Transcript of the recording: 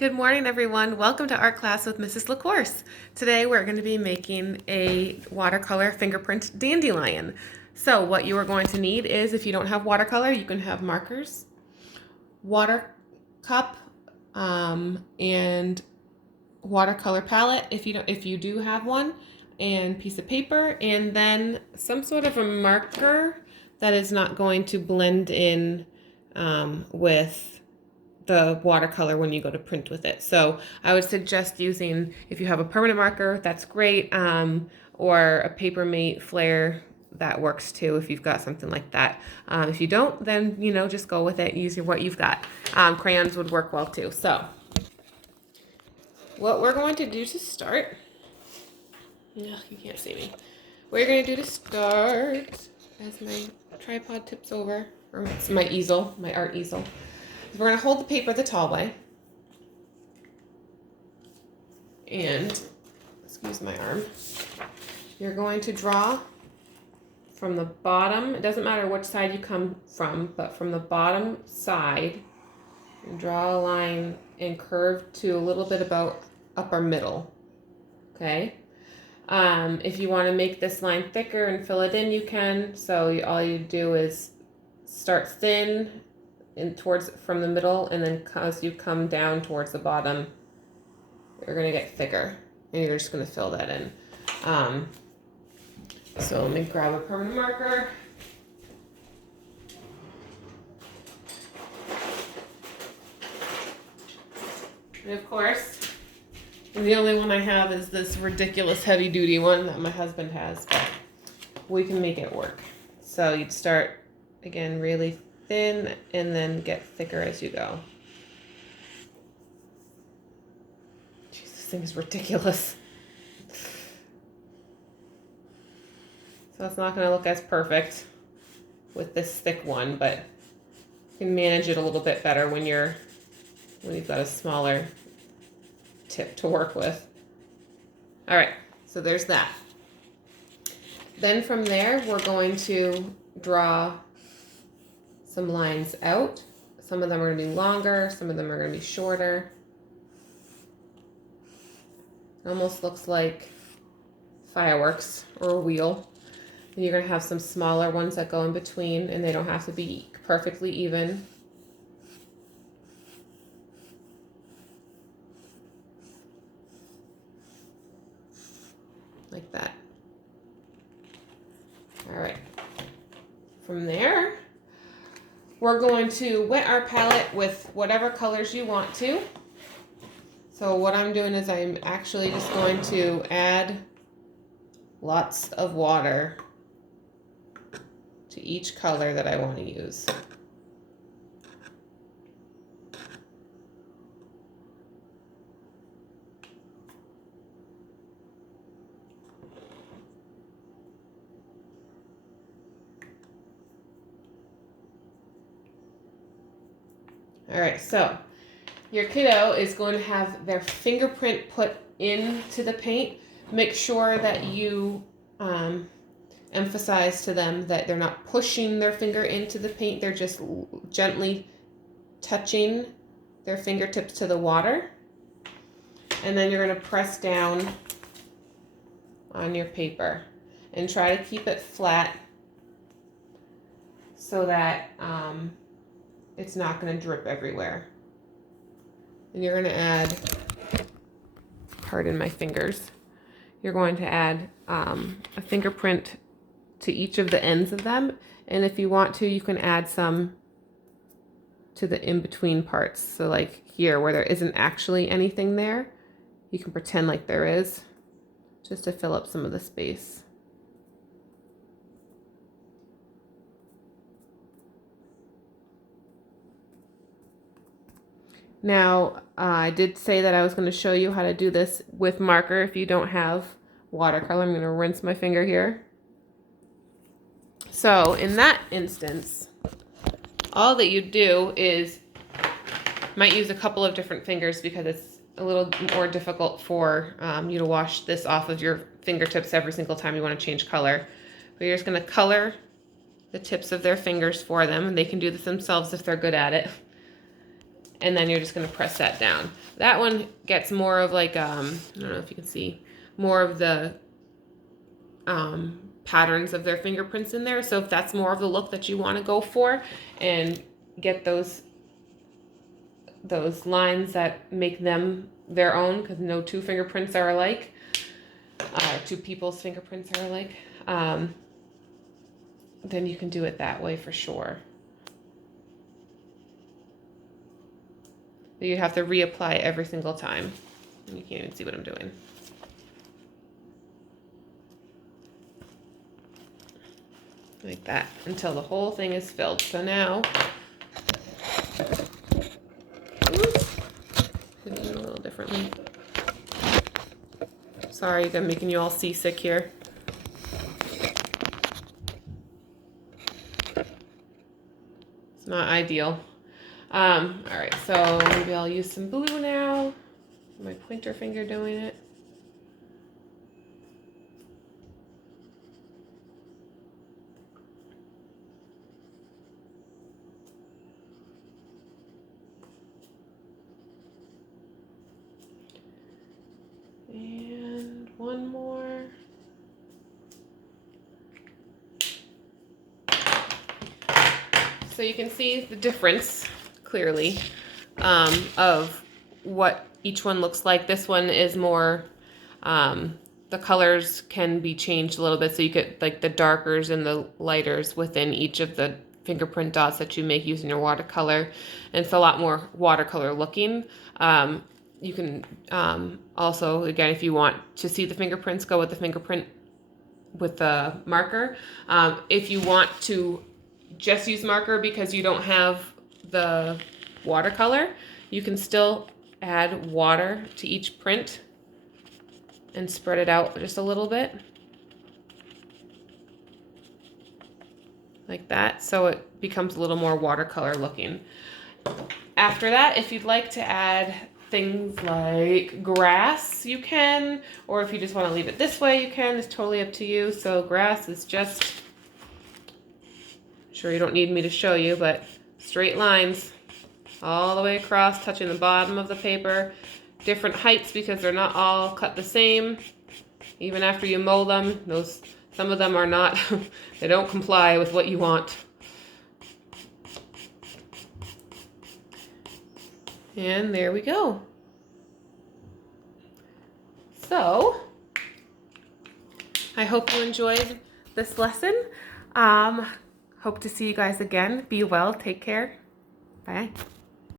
Good morning, everyone. Welcome to art class with Mrs. LaCourse. Today we're going to be making a watercolor fingerprint dandelion. So what you are going to need is, if you don't have watercolor, you can have markers, water cup, and watercolor palette if you do have one, and piece of paper, and then some sort of a marker that is not going to blend in with the watercolor when you go to print with it. So I would suggest using, if you have a permanent marker, that's great, or a Papermate Flare, that works too if you've got something like that. If you don't, then just go with it. Use what you've got. Crayons would work well too. So what we're going to do to start, you can't see me. What you're going to do to start, as my tripod tips over, or it's my easel, my art easel, we're going to hold the paper the tall way. And, excuse my arm, you're going to draw from the bottom. It doesn't matter which side you come from, but from the bottom side, draw a line and curve to a little bit about upper middle. Okay? If you want to make this line thicker and fill it in, you can. So all you do is start thin and from the middle, and then as you come down towards the bottom, you're going to get thicker, and you're just going to fill that in. So let me grab a permanent marker. And of course, the only one I have is this ridiculous heavy duty one that my husband has, but we can make it work. So you'd start, again, really thin and then get thicker as you go. Jeez, this thing is ridiculous. So it's not going to look as perfect with this thick one, but you can manage it a little bit better when you've got a smaller tip to work with. All right, so there's that. Then from there, we're going to draw some lines out. Some of them are going to be longer, some of them are going to be shorter. It almost looks like fireworks or a wheel. And you're going to have some smaller ones that go in between, and they don't have to be perfectly even. Like that. All right. From there, we're going to wet our palette with whatever colors you want to. So what I'm doing is I'm actually just going to add lots of water to each color that I want to use. All right, so your kiddo is going to have their fingerprint put into the paint. Make sure that you emphasize to them that they're not pushing their finger into the paint. They're just gently touching their fingertips to the water. And then you're going to press down on your paper and try to keep it flat so that it's not going to drip everywhere. And you're going to add, pardon my fingers, you're going to add a fingerprint to each of the ends of them. And if you want to, you can add some to the in-between parts. So like here where there isn't actually anything there, you can pretend like there is, just to fill up some of the space. Now, I did say that I was going to show you how to do this with marker if you don't have watercolor. I'm going to rinse my finger here. So in that instance, all that you do is, might use a couple of different fingers because it's a little more difficult for you to wash this off of your fingertips every single time you want to change color. But you're just going to color the tips of their fingers for them, and they can do this themselves if they're good at it. and then you're just gonna press that down. That one gets more of like, I don't know if you can see, more of the patterns of their fingerprints in there. So if that's more of the look that you wanna go for and get those lines that make them their own, because no two fingerprints are alike, two people's fingerprints are alike, then you can do it that way for sure. You have to reapply every single time. And you can't even see what I'm doing. Like that, until the whole thing is filled. So now, oops, do it a little differently. Sorry, I'm making you all seasick here. It's not ideal. All right, so maybe I'll use some blue now. My pointer finger doing it. And one more. So you can see the difference clearly of what each one looks like. This one is more, the colors can be changed a little bit, so you get like the darkers and the lighters within each of the fingerprint dots that you make using your watercolor, and it's a lot more watercolor looking. You can also, again, if you want to see the fingerprints, go with the fingerprint with the marker. If you want to just use marker because you don't have the watercolor, you can still add water to each print and spread it out just a little bit like that, so it becomes a little more watercolor looking. After that, if you'd like to add things like grass, you can, or if you just want to leave it this way, you can. It's totally up to you. So grass is just, sure you don't need me to show you, but straight lines all the way across, touching the bottom of the paper. Different heights because they're not all cut the same. Even after you mold them, some of them are not, they don't comply with what you want. And there we go. So, I hope you enjoyed this lesson. Hope to see you guys again. Be well, take care. Bye.